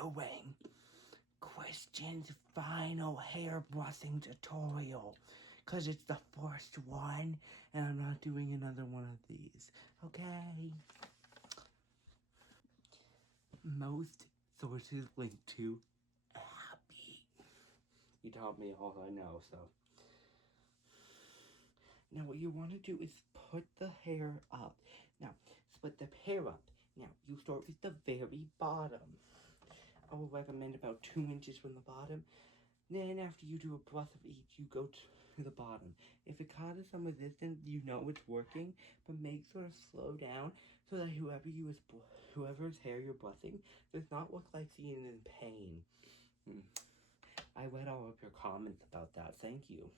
doing Christian's final hairbrushing tutorial. Because it's the first one, and I'm not doing another one of these. Okay? Most sources link to Abby. You taught me all I know, so. Now what you want to do is put the hair up. Now, split the hair up. Now, you start with the very bottom. I will recommend about 2 inches from the bottom. Then after you do a brush of each, you go to the bottom. If it causes some resistance, you know it's working, but make sure to slow down so that whoever's hair you're brushing does not look like seeing in pain. I read all of your comments about that. Thank you.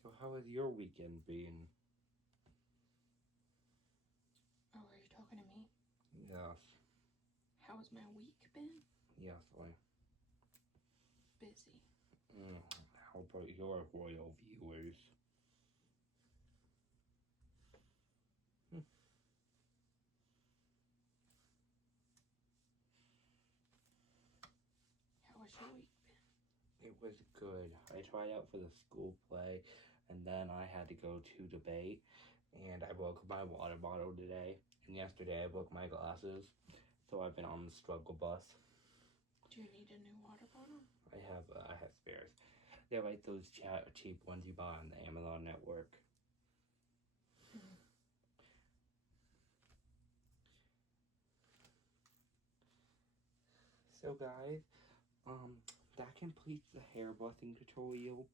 So how has your weekend been? Oh, are you talking to me? Yes. How has my week been? Yes, I. Busy. How about your royal viewers? How was your week been? It was good. I tried out for the school play, and then I had to go to debate, and I broke my water bottle today, and yesterday I broke my glasses, so I've been on the struggle bus. Do you need a new water bottle? I have spares. They're like those cheap ones you buy on the Amazon network. So guys, that completes the hair brushing tutorial.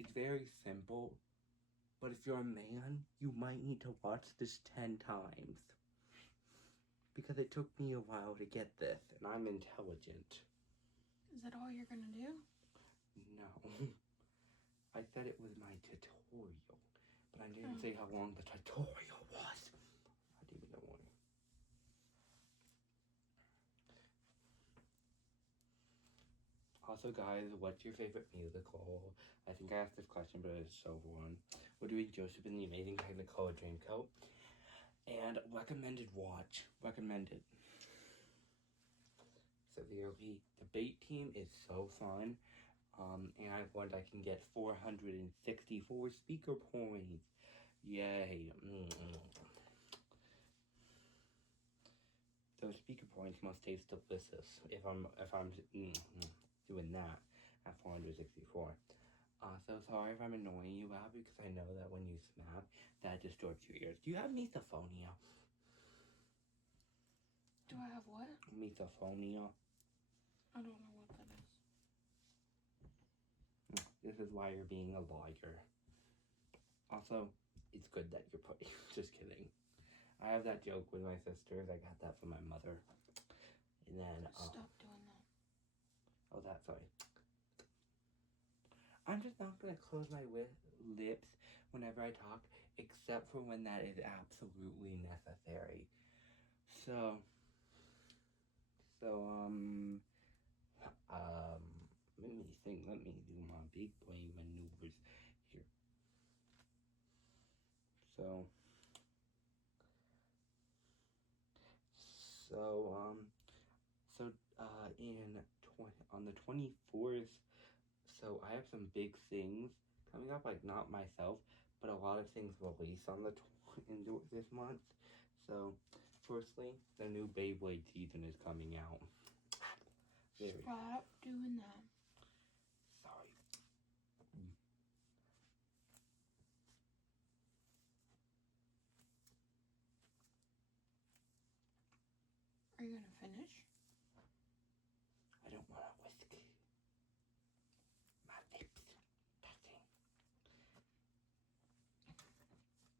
It's very simple, but if you're a man, you might need to watch this 10 times. Because it took me a while to get this, and I'm intelligent. Is that all you're gonna do? No. I said it was my tutorial, but I didn't say how long the tutorial was. I didn't even know. Also, guys, what's your favorite musical? I think I asked this question, but it's so one. We're doing Joseph and the Amazing Technicolor Dreamcoat. And recommended watch. Recommended. Severely. Debate team is so fun. And I've learned I can get 464 speaker points. Yay. Those speaker points must taste delicious if I'm doing that at 464. So sorry if I'm annoying you, Abby, because I know that when you smack, that distorts your ears. Do you have misophonia? Do I have what? Misophonia. I don't know what that is. This is why you're being a liar. Also, it's good that you're putting. Just kidding. I have that joke with my sisters. I got that from my mother. And then Stop doing that. Oh, that's sorry. I'm just not gonna close my lips whenever I talk, except for when that is absolutely necessary. So, let me think. Let me do my big brain maneuvers here. On the 24th, so I have some big things coming up, like not myself, but a lot of things released on this month. So, firstly, the new Beyblade season is coming out. Stop doing that. Sorry. Are you gonna finish? I don't want to whisk my lips touching.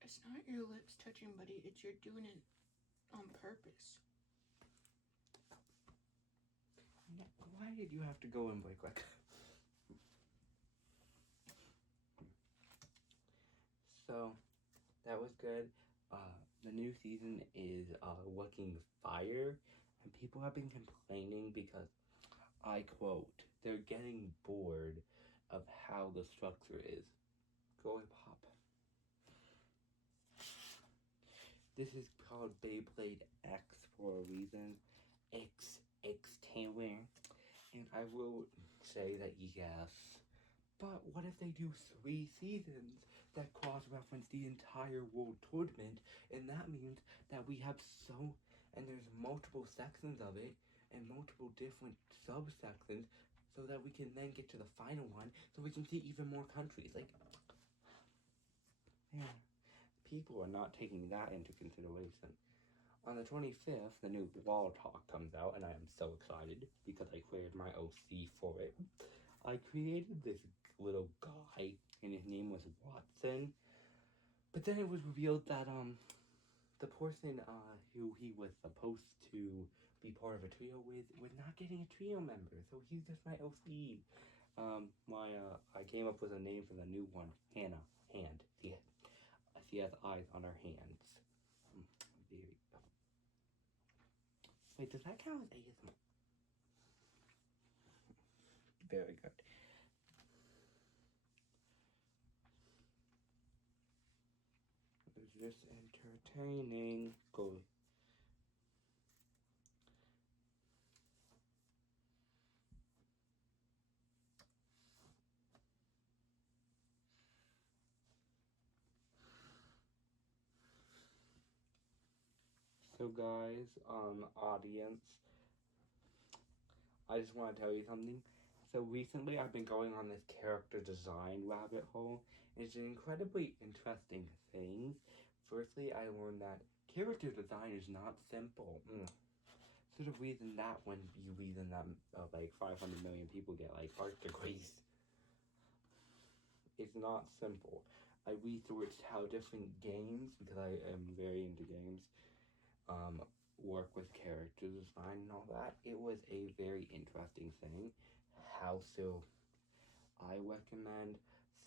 It's not your lips touching, buddy. It's you're doing it on purpose. Why did you have to go and break like So, that was good. the new season is looking fire, and people have been complaining because, I quote, they're getting bored of how the structure is. Go away, Pop. This is called Beyblade X for a reason. X Taylor. And I will say that yes. But what if they do 3 seasons that cross-reference the entire world tournament? And that means that we have and there's multiple sections of it, and multiple different subsections, so that we can then get to the final one, so we can see even more countries. Like, yeah, people are not taking that into consideration. On the 25th, the new Wall Talk comes out, and I am so excited because I created my OC for it. I created this little guy, and his name was Watson. But then it was revealed that the person who he was supposed to be part of a trio with was not getting a trio member, so he's just my OC. I came up with a name for the new one, Hannah. Hand. She has eyes on her hands. Wait, does that count as ASMR? Very good. Is this entertaining? Go. So guys, audience, I just want to tell you something. So recently I've been going on this character design rabbit hole. It's an incredibly interesting thing. Firstly, I learned that character design is not simple. Sort of reason that when you reason that like 500 million people get like art degrees. It's not simple. I researched how different games, because I am very into games, work with character design and all that. It was a very interesting thing. I recommend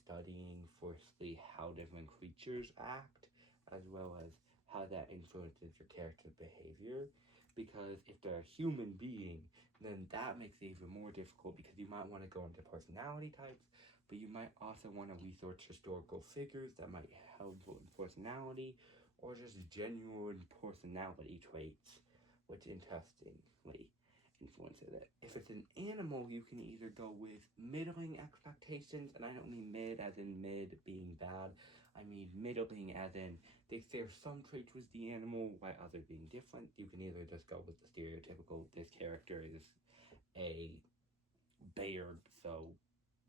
studying firstly how different creatures act, as well as how that influences your character's behavior. Because if they're a human being, then that makes it even more difficult, because you might want to go into personality types, but you might also want to research historical figures that might help in personality, or just genuine personality traits, which interestingly influences it. If it's an animal, you can either go with middling expectations, and I don't mean mid as in mid being bad, I mean middling as in they share some traits with the animal while others being different. You can either just go with the stereotypical, this character is a bear, so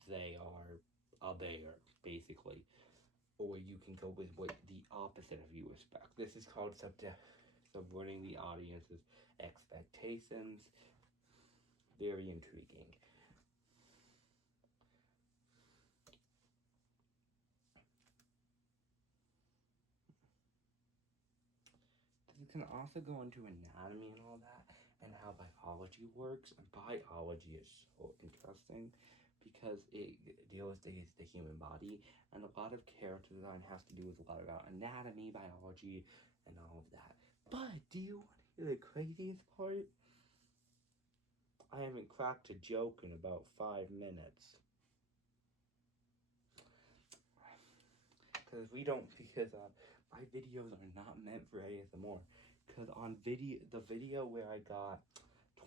they are a bear, basically. Or you can go with what the opposite of you expect. This is called subverting the audience's expectations. Very intriguing. This can also go into anatomy and all that, and how biology works. And biology is so interesting because it deals with the human body, and a lot of character design has to do with a lot about anatomy, biology, and all of that. But do you want to hear the craziest part? I haven't cracked a joke in about 5 minutes. Because my videos are not meant for ASMR. Because on the video where I got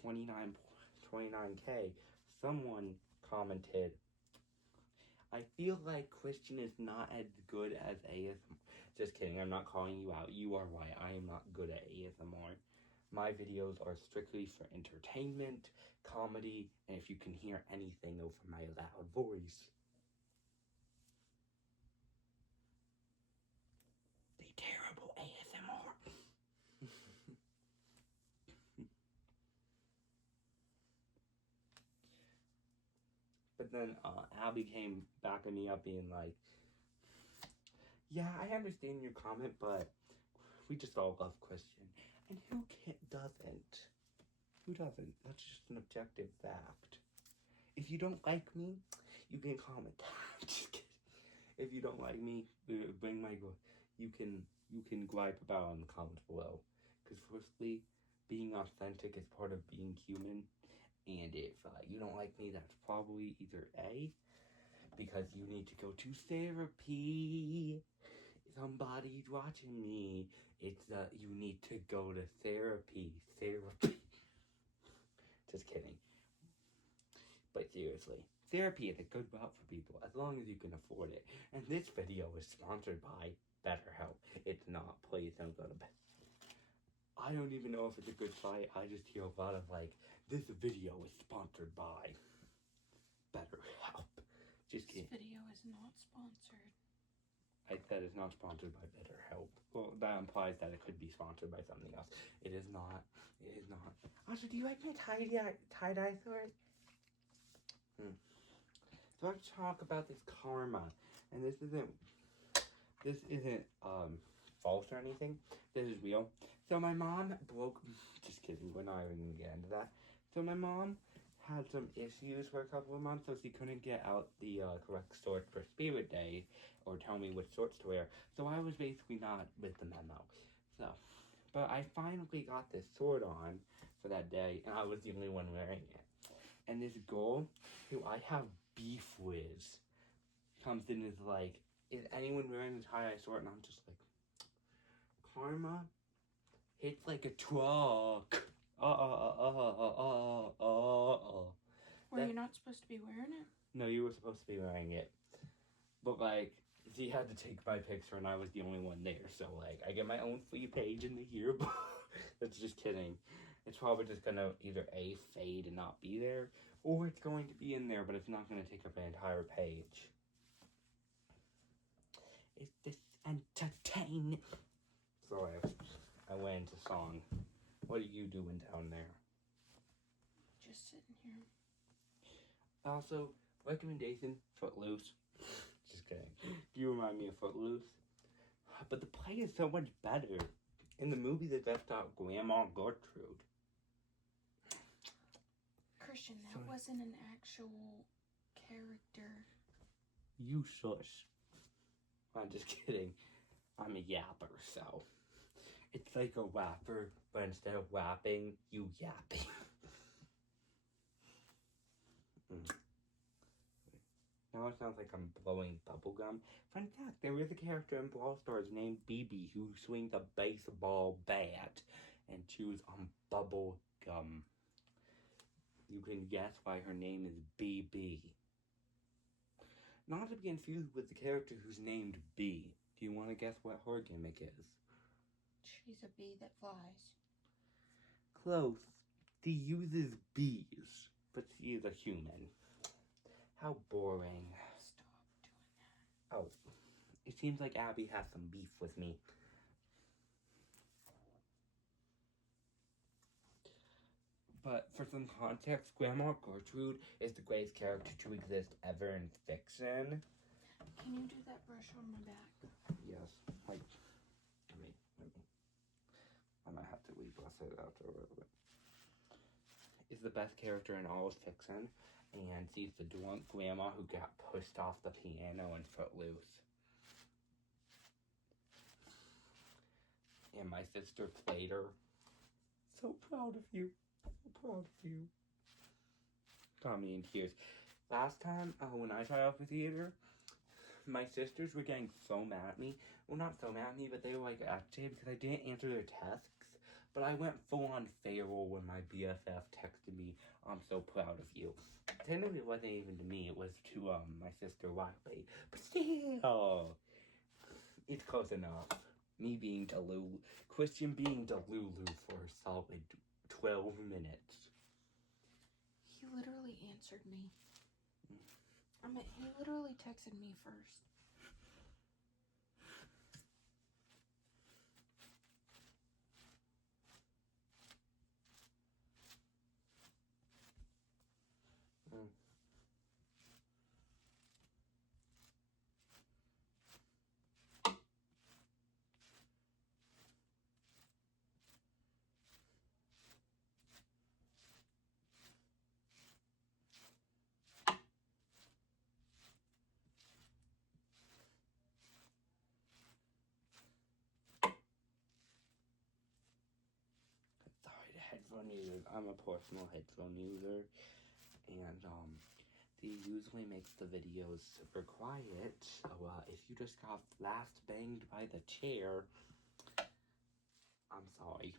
29K, someone commented, I feel like Christian is not as good as ASMR. Just kidding, I'm not calling you out. You are right, I am not good at ASMR. My videos are strictly for entertainment, comedy, and if you can hear anything over my loud voice, the terrible ASMR. But then Abby came backing me up being like, yeah, I understand your comment, but we just all love Christian. And doesn't? Who doesn't? That's just an objective fact. If you don't like me, you can comment. Just kidding. If you don't like me, you you can gripe about in the comments below. Because firstly, being authentic is part of being human. And if you don't like me, that's probably either A, because you need to go to therapy. Somebody's watching me. It's you need to go to therapy. Just kidding. But seriously, therapy is a good route for people as long as you can afford it. And this video is sponsored by BetterHelp. It's not. Please don't go to bed. I don't even know if it's a good site. I just hear a lot of like, this video is sponsored by BetterHelp. Just kidding. This video is not sponsored. I said it's not sponsored by BetterHelp. Well, that implies that it could be sponsored by something else. It is not. It is not. Also, do you like my tie-dye sword? So let's talk about this karma. And this isn't false or anything. This is real. So my mom broke, just kidding, we're not even gonna get into that. So my mom had some issues for a couple of months, so she couldn't get out the correct sorts for Spirit Day, or tell me which sorts to wear. So I was basically not with the memo. So, but I finally got this sword on for that day, and I was the only one wearing it. And this girl, who I have beef with, comes in and is like, is anyone wearing the tie-dye sword? And I'm just like, karma hits like a truck. Were you not supposed to be wearing it? No, you were supposed to be wearing it. But like, she had to take my picture and I was the only one there. So like, I get my own free page in the yearbook. That's just kidding. It's probably just gonna either A, fade and not be there, or it's going to be in there, but it's not gonna take up an entire page. Is this entertaining? So I went into song. What are you doing down there? Just sitting here. Also, recommendation, Footloose. Just kidding. You remind me of Footloose. But the play is so much better. In the movie, they left out Grandma Gertrude. Christian, that wasn't an actual character. You shush. I'm just kidding. I'm a yapper, so. It's like a rapper, but instead of rapping, you yapping. Now it sounds like I'm blowing bubblegum. Fun fact, there is a character in Brawl Stars named BB who swings a baseball bat and chews on bubble gum. You can guess why her name is BB. Not to be confused with the character who's named B. Do you want to guess what her gimmick is? She's a bee that flies. Close. She uses bees, but she is a human. How boring. Stop doing that. Oh, it seems like Abby has some beef with me. But for some context, Grandma Gertrude is the greatest character to exist ever in fiction. Can you do that brush on my back? Yes. Like, wait. I might have to rebrush it out a little bit. Is the best character in all of fiction, and she's the drunk grandma who got pushed off the piano in Footloose. And my sister played her. So proud of you. So proud of you. Tommy in tears. Last time, when I tried out for theater, my sisters were getting so mad at me. Well, not so mad at me, but they were like agitated because I didn't answer their tests. But I went full on feral when my BFF texted me, I'm so proud of you. Technically, it wasn't even to me, it was to my sister Riley. But still, it's close enough. Me being Delulu, Christian being Delulu for a solid 12 minutes. He literally answered me. He literally texted me first. headphone users. I'm a personal headphone user, and they usually makes the videos super quiet. So if you just got last banged by the chair, I'm sorry.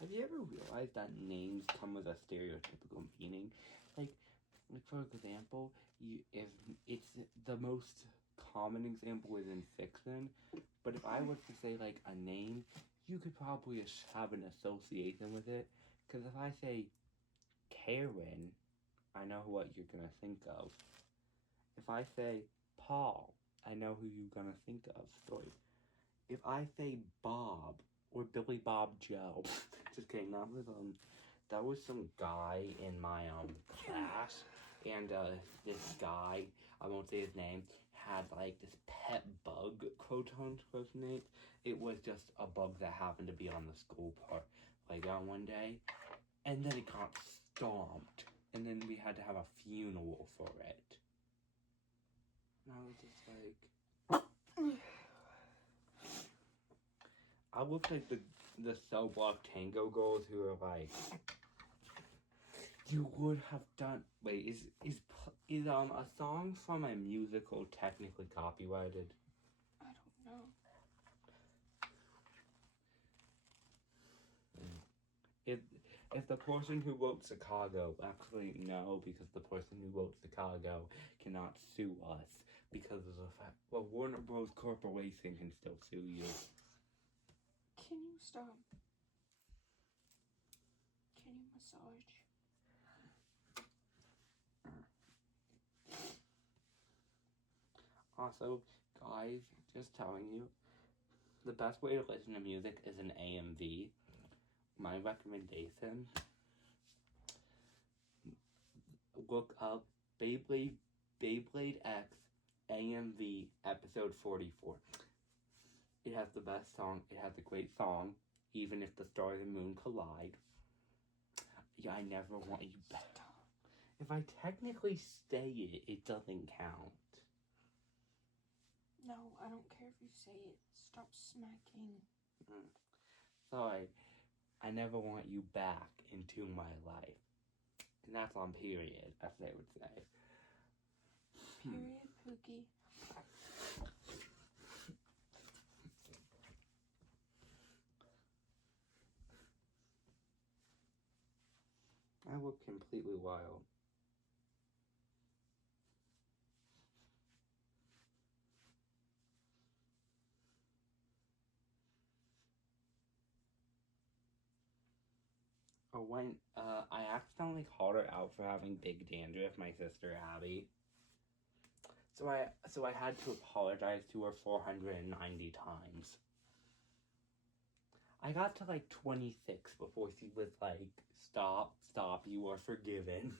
Have you ever realized that names come with a stereotypical meaning? Like for example, if it's the most common example is in fiction, but if I was to say like a name, you could probably have an association with it. Because if I say Karen, I know what you're gonna think of. If I say Paul, I know who you're gonna think of. Sorry. If I say Bob or Billy Bob Joe, just kidding. That was some guy in my class, and this guy, I won't say his name, had like this pet bug, quote unquote. It was just a bug that happened to be on the school playground one day, and then it got stomped, and then we had to have a funeral for it. And I was just like, I look like the Cell Block Tango girls who are like, you would have done. Wait, is a song from a musical technically copyrighted? I don't know. If the person who wrote Chicago, actually no, because the person who wrote Chicago cannot sue us because of the fact. Well, Warner Bros. Corporation can still sue you. Can you stop? Can you massage? Also, guys, just telling you, the best way to listen to music is an AMV. My recommendation: look up Beyblade X AMV episode 44. It has the best song. It has a great song, even if the stars and moon collide. Yeah, I never want you back. If I technically say it, it doesn't count. No, I don't care if you say it. Stop smacking. Sorry, I never want you back into my life. And that's on period, as they would say. Period, Pookie. I look completely wild. Or when I accidentally called her out for having big dandruff, my sister Abby. So I had to apologize to her 490 times. I got to like 26 before she was like, stop, you are forgiven.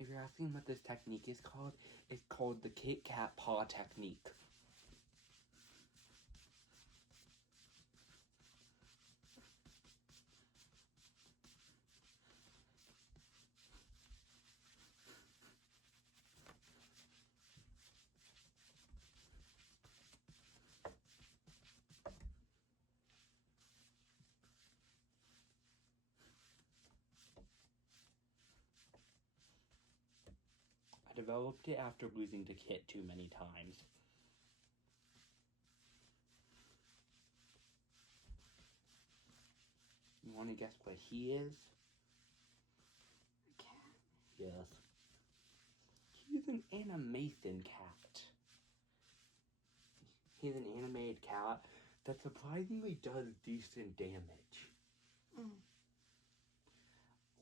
If you're asking what this technique is called, it's called the Kit Kat paw technique. I developed it after losing to Kit too many times. You want to guess what he is? A cat. Yes. He's an animation cat. He's an animated cat that surprisingly does decent damage.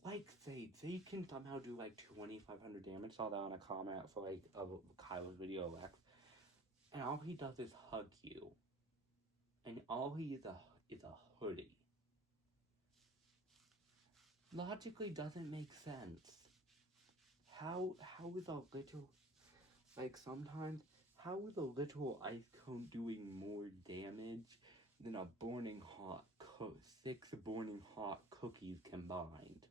like, say, they can somehow do, like, 2,500 damage. Saw that on a comment for, like, a Kylo's video, Lex. And all he does is hug you. And all he is a hoodie. Logically doesn't make sense. How is a little, like, sometimes, how is a literal ice cone doing more damage than a burning hot 6 burning hot cookies combined?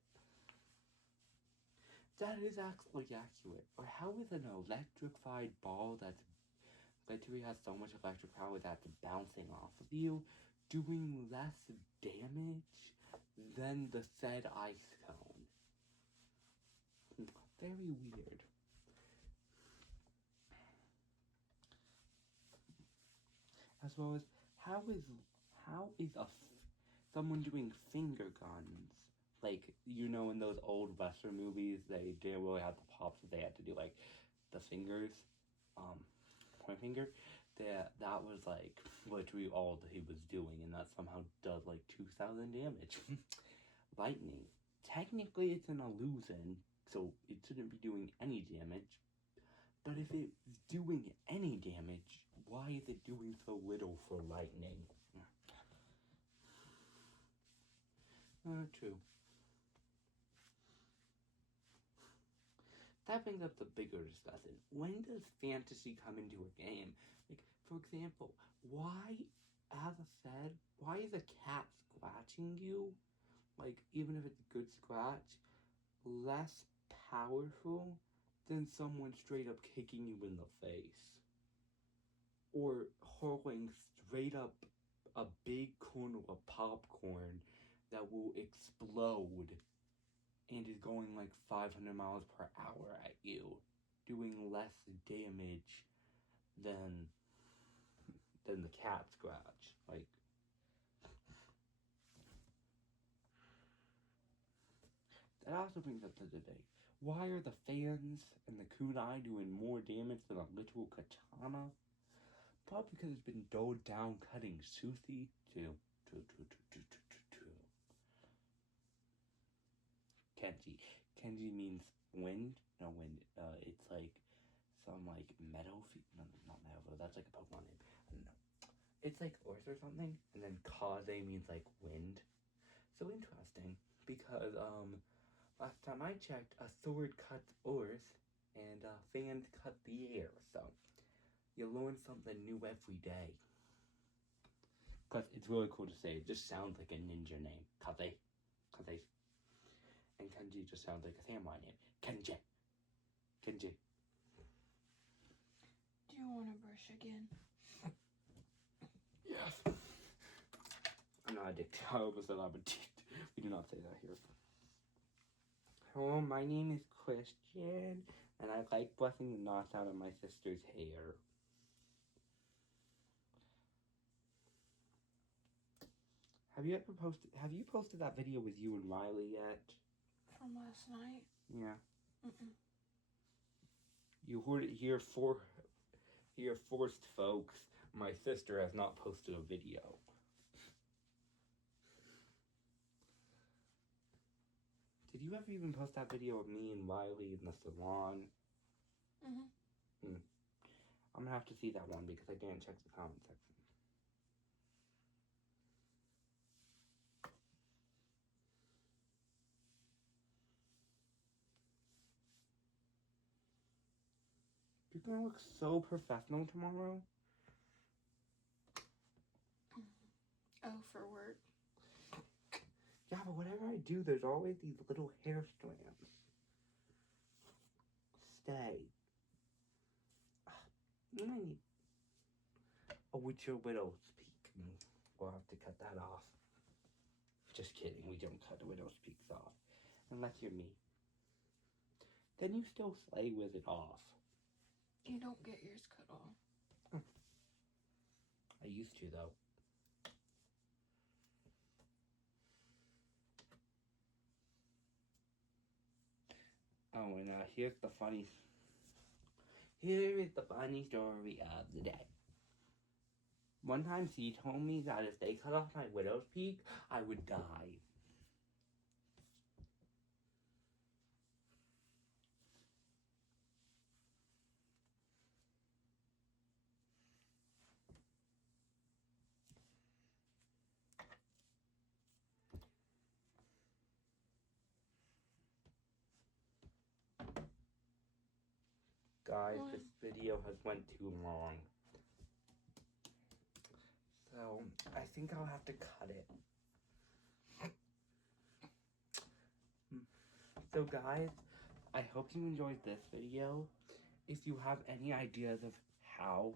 That is actually accurate. Or how is an electrified ball that's literally has so much electric power that's bouncing off of you doing less damage than the said ice cone? Very weird. As well as, how is someone doing finger guns? Like, you know, in those old Western movies, they didn't really have the pops, but they had to do, like, the fingers, point finger. That was, like, literally all that he was doing, and that somehow does, like, 2,000 damage. Lightning. Technically, it's an illusion, so it shouldn't be doing any damage. But if it's doing any damage, why is it doing so little for lightning? True. That brings up the bigger discussion. When does fantasy come into a game? Like, for example, why, as I said, why is a cat scratching you? Like, even if it's a good scratch, less powerful than someone straight up kicking you in the face. Or hurling straight up a big kernel of popcorn that will explode and is going like 500 miles per hour at you, doing less damage than the cat scratch. Like, that also brings up the debate. Why are the fans and the kunai doing more damage than a literal katana? Probably because it's been doled down cutting Suthi to Kenji. Kenji means wind. No, wind. It's like some like meadow. No, not meadow. That's like a Pokemon name. I don't know. It's like earth or something. And then Kaze means like wind. So interesting because last time I checked, a sword cuts earth and fans cut the air. So you learn something new every day. Because it's really cool to say. It just sounds like a ninja name. Kaze. Kaze. And Kenji just sounds like a samurai name. Kenji. Kenji. Do you want to brush again? Yes. I'm not addicted. I almost said I'm addicted. We do not say that here. Hello, my name is Christian, and I like brushing the knots out of my sister's hair. Have you posted that video with you and Riley yet? From last night? Yeah. Mm-mm. You heard it here first, folks. My sister has not posted a video. Did you ever even post that video of me and Riley in the salon? Mm-hmm. I'm gonna have to see that one because I didn't check the comment section. You're gonna look so professional tomorrow. Oh, for work? Yeah, but whatever I do, there's always these little hair strands. Stay. Oh, it's your widow's peak. We'll have to cut that off. Just kidding, we don't cut the widow's peaks off. Unless you're me. Then you still slay with it off. You don't get yours cut off. I used to, though. Oh, and here is the funny story of the day. One time she told me that if they cut off my widow's peak, I would die. Guys, Why? this video has went too long. So, I think I'll have to cut it. So guys, I hope you enjoyed this video. If you have any ideas of how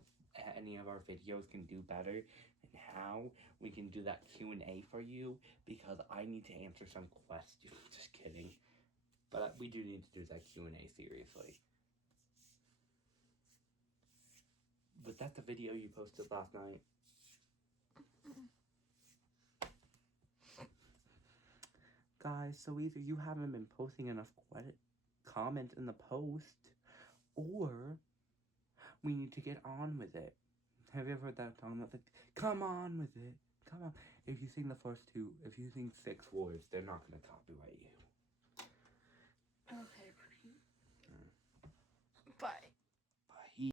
any of our videos can do better and how we can do that Q&A for you, because I need to answer some questions. Just kidding. But we do need to do that Q&A seriously. Was that the video you posted last night? Guys, so either you haven't been posting enough comments in the post, or we need to get on with it. Have you ever heard that song that's like, come on with it, come on. If you sing the first two, if you sing 6 words, they're not going to copyright you. Okay,